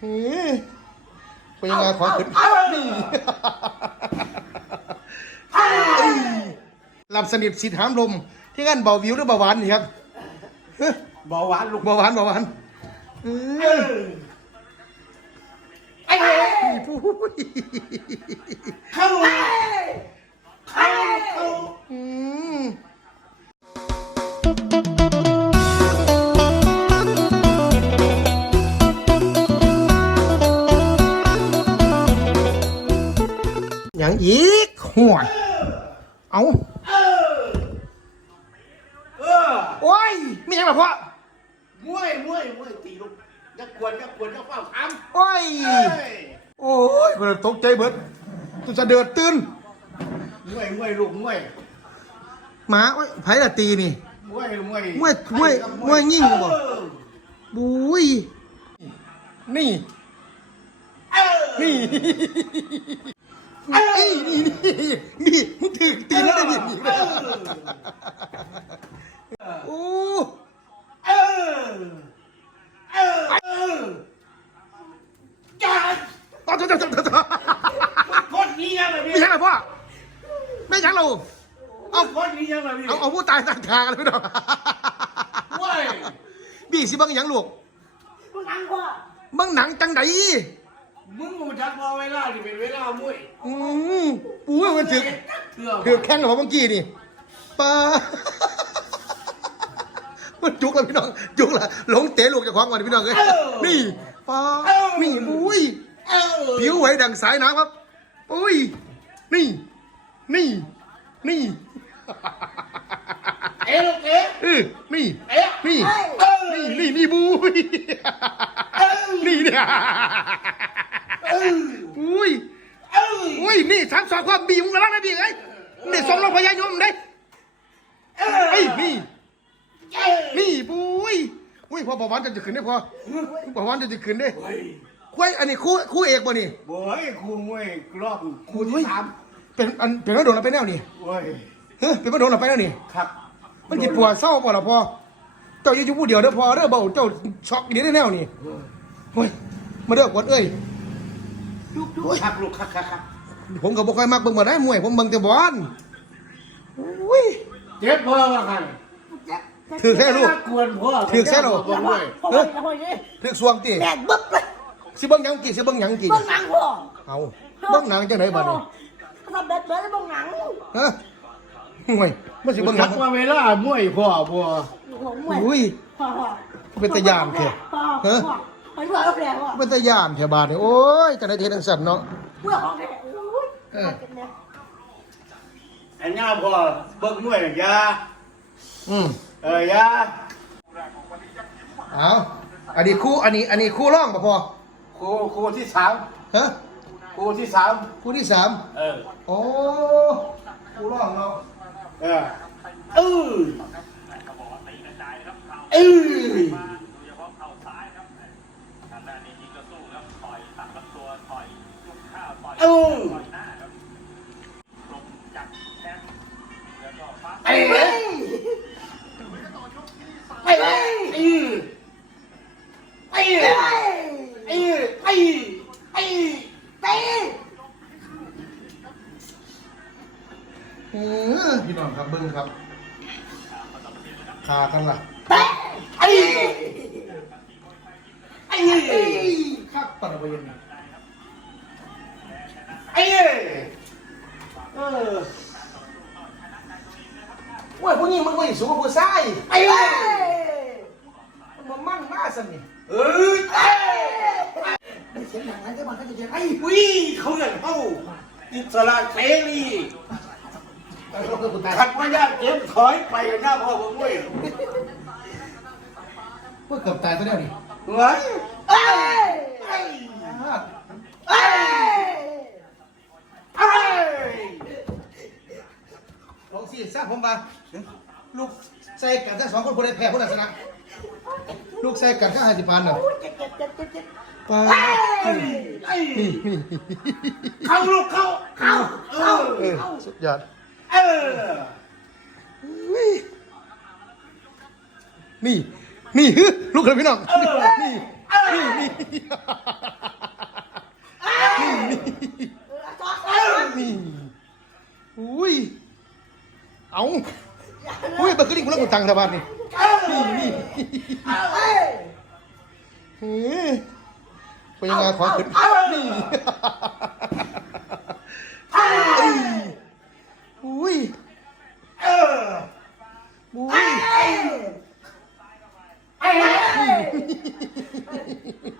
เฮ้ยเป็นยังไงขอขึ้นนี่หลับสนิทสิทธิ์หามลม ที่งั้นเบาวิวหรือเบาหวานนี่ครับเฮ้ยเบาหวานลูกเบาหวานเบาหวานเออไอ้เฮ้ยนี่ผู้เข้าเข้ อย่างอีกหัวเอาเออโอ้ยไม่ยังหรอพ่อมวยมวยมวยตีลูกยักกวนยักกวนยักเฝ้าทำโอ้ยเฮ้ยโอ้ยคนตกใจเบิดตุจะเดือดตื่นมวยมวยลูกมวยหมาโอ้ยไผละตีนี่มวยมวยมวยมวยมวยยิ่งบ่เออบุยนี่เออนี่ ไอ้ยนี่นี่นี่มึงถือตีนแล้วได้ดิโอ้เออเออเออจ้าต่อต่อต่อต่อต่อคนนี้ยังไงพี่ไม่ใช่หรอพ่อไม่ใช่เราเอาคนนี้ยังไงพี่เอาเอาผู้ตายต่างทางกันเลยเนาะมวยบี้สิบังยังลูกมึงหนังกว่าบังหนังจังได จักว่าเวลาที่เป็นเวลามุ้ยอืมปุ้ยมันถึกเถื่อถือแข้งกับผมเมื่อกี้นี่ปลามันจุกแล้วพี่น้องจุกและหลงเตะลูกจากของมันพี่น้องเลยนี่ปลานี่อุ้ยผิวไหวดังสายน้ำครับ อุ้ย นี่ นี่ นี่ เอ๊ะลูกเอ๊ะ เออนี่ เอ๊ะ นี่ เออ นี่ นี่ นี่บุ้ย นี่เนี่ย เออ อุ้ย เออ อุ้ย นี่ทั้ง สองความบีมึงกำลังนะบีไอ้นี่สองโรงพยาบาลได้ไอ้ยนี่เออนี่ปุ้ยอุ้ยพอประวันจะจะขึ้นได้พอประวันจะจะขึ้นได้เฮ้ยคุยอันนี้คู่คู่เอกบ่นี่โว้ยครูมวยรอบครูที่สามเป็นอันเป็นว่าโดนเราไปแนวนี่โว้ยเฮ้ยเป็นว่าโดนเราไปแนวนี่ครับ มันจิปวดเศร้าบ่ล่ะพอเจ้าอยู่ผู้เดียวเด้อพอเด้อเบาเจ้าช็อกอีนี้ได้แนวนี่เฮ้ยมาเด้อกดเอ้ยยุกยุกครับลูกครับครับครับ ผมก็บ่ค่อยมักเบิ่งบ่ได้มวย ผมเบิ่งแต่บอลอุ้ย เจ็บพ่อว่าไงถือแค่ลูก กวนพ่อถือแค่ลูก บ่มวยพ่อพ่อพ่อนี่ถึกสวงติแดกบึ๊บเลยสิเบิ่งหยังกี่สิเบิ่งหยังกี่มึงนังพ่อเอาเบิ่งหนังจังไดบัดนี้ทำแบบเบิร์ดมึงนังฮะห่วยมันสิเบิ่งหทันักงว่าเวลามวยพ่อพ่อหัวมวยอุ้ยพ่อพ่อเป็นตะยานแท้พ่อฮะพ่อพ่อพ่อแล้วแกพ่อเป็นตะย่านแถวบ้านนี่โอ้ยจังได๋เฮ็ดจังซั่นเนาะเมื่อของแกอุ้ย เอออันนี้พ่อเบิกมวยยาอืมเออยาเอาอันนี้คู่อันนี้อันนี้คู่ร่องบ่พอครูครูที่สามฮะครูที่สามคู่ที่สามเออโอ้คู่ร่องเนาะเออเออเออเออ ไปเลไปเลยไปเลยไปไปไปไปพี่น้องครับเบิ้งครับขากันล่ะไปไอ้ไอ้ข้าตระเวนไปเออ โอ้ยผู้หญิงมันบ่สิสูงกว่าผู้ชายไอ้มันมั่นมาซั่นนี่เอ้ยไอ้เสียงหนังนั้นจะมาก็จะเสียงไอ้วิเขาเรียกเขาอิสระเสรีแต่เราคือผู้ตายขัดมาญาติเจ็บถอยไปหน้าพ่อผมเว้ยเพิ่นเกือบตายตัวเดียวนี่เฮ้ยเอ้ยไอ้เอ้ยไอ้ลองสิซะผมว่า ลูกใส่กันทั้งสองคนบนได้แพ้คนละสนะลูกใส่กันทั้งห้าสิบพันเนาะไปเข้าลูกเข้าเข้าเข้าสุดยอดเออนี่นี่ฮึลูกเลยพี่น้องนี่นี่นี่นี่อุ้ยเอา อุ้ยบักกะลิงกูเล่นกูตังค์สบายนี่เอ้ยเฮ้ยไปยังไงขอขึ้นนี่อุ้ยเอออุ้ยเอ้ย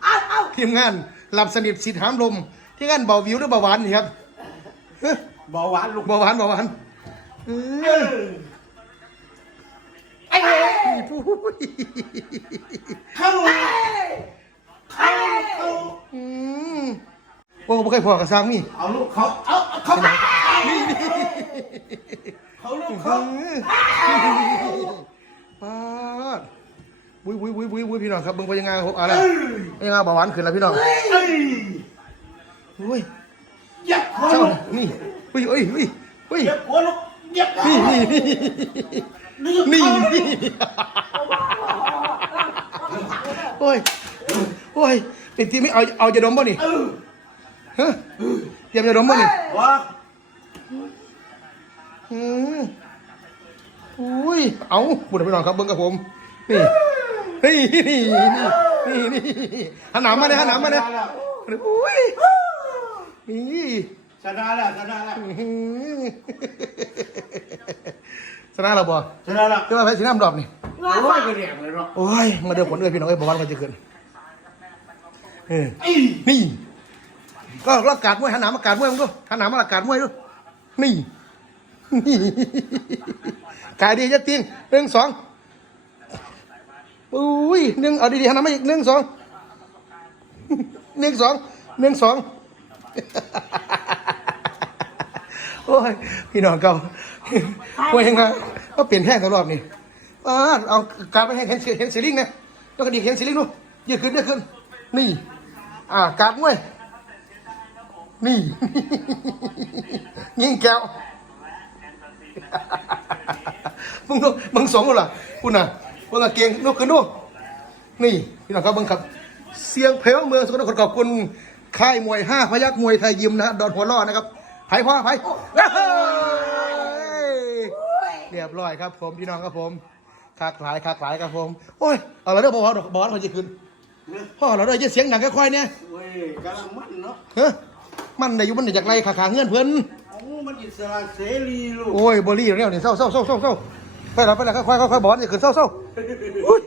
เอาเอาทีมงานหลับสนิทสิทธิ์หามลมที่งานเบาวิวหรือเบาหวานนี่ครับเฮ้ยเบาหวานลูกเบาหวานเบาหวานเอเอ ออเอ้ยอุ้ยเข้าเข้าเข้าอืมโอ้ไม่เคยพอกับสร้างมีเอาลูกเขาเอาเอาเขาเขาลูกเขาปาดวุ้ยวุ้ยวุ้ยวุ้ยวุ้ยพี่น้องครับเบิ่งไปยังไงครับอะไรเอ้ยยังไงเบาหวานขึ้นแล้วพี่น้องเอ้ยอุ้ยเหยับหัวเจ้าลูกนี่อุ้ยอุ้ยอุ้ยอุ้ยเหยับหัวลูกยับนี่ นี่นี่นี่นี่นี่โอ้ยโอ้ยเป็นที่ไม่เอาเอาจะดมป่ะนี่เออฮะเตรียมจะดมป่ะนี่ว่าอืมอุ้ยเอาบุญพี่น้องครับเบิ้งกับผมนี่นี่นี่นี่นี่หันหนามมาเลยหันหนามมาเลยอุ้ยนี่ชนะแล้วชนะแล้วอื้อหือช นะเราบ่ชนะแล้วเรียกว่าไปสีน้ำดอกนี่โอ้ยก็เรียกเลยเนาะโอ้ย มาเดือผลเอ้ยพี่น้องเอ้ยบอกว่ามันจะเกินเออไอ้นี่ ก็รอบกาดมวยหันหนามากาดมวยมึงดูหันหนามมากาดมวยดู นี่ นี่ กายดีจะจริงหนึ่งสองอุ้ยหนึ่งเอาดีๆหันหน้ามาอีกหนึ่งสองหนึ่งสองหนึ่งสองโอ้ยพี่น้องเก่าว่ายังไงก็เปลี่ยนแห้งตลอดนี่ป้าดเอาการไปให้เห็นเสียเห็นเสียลิงนะแล้วก็ดีเห็นเสียลิงดูยืดขึ้นยืดขึ้น นี่ อ่าการมวยนี่ยิงแก้วมึงดูมึงสองกูล่ะคุณน่ะมึงอะเกียงนกขึ้นดูนี่พี่น้องครับมึงครับเสียงเพลวเมืองสกลนครขอบคุณค่ายมวยห้าพยักมวยไทยยิมนะฮะดอนหัวล่อนะครับ ไผ่พ่อไผ่เฮ้ยเรียบร้อยครับ ผมพี่น้องครับผมคากหลายคากหลายครับผม โอ้ย เอาละเด้อบอกว่าบอกว่ามันจะขึ้นพ่อเราได้ยินเสียงดังค่อยๆเนี่ยเว้ยกำลังมันเนาะเฮ้ยมันได้อยู่มันได้จากไรขาขาเงื่อนเพิ่นโอ้มันอิสระเสรีลูกโอ้ยบรี่แล้วเนี่ยเศร้าเศร้าเศร้าเศร้าเศร้าไปแล้วไปแล้วค่อยค่อยค่อยบอลนี่คือเศร้าเศร้าอุ้ย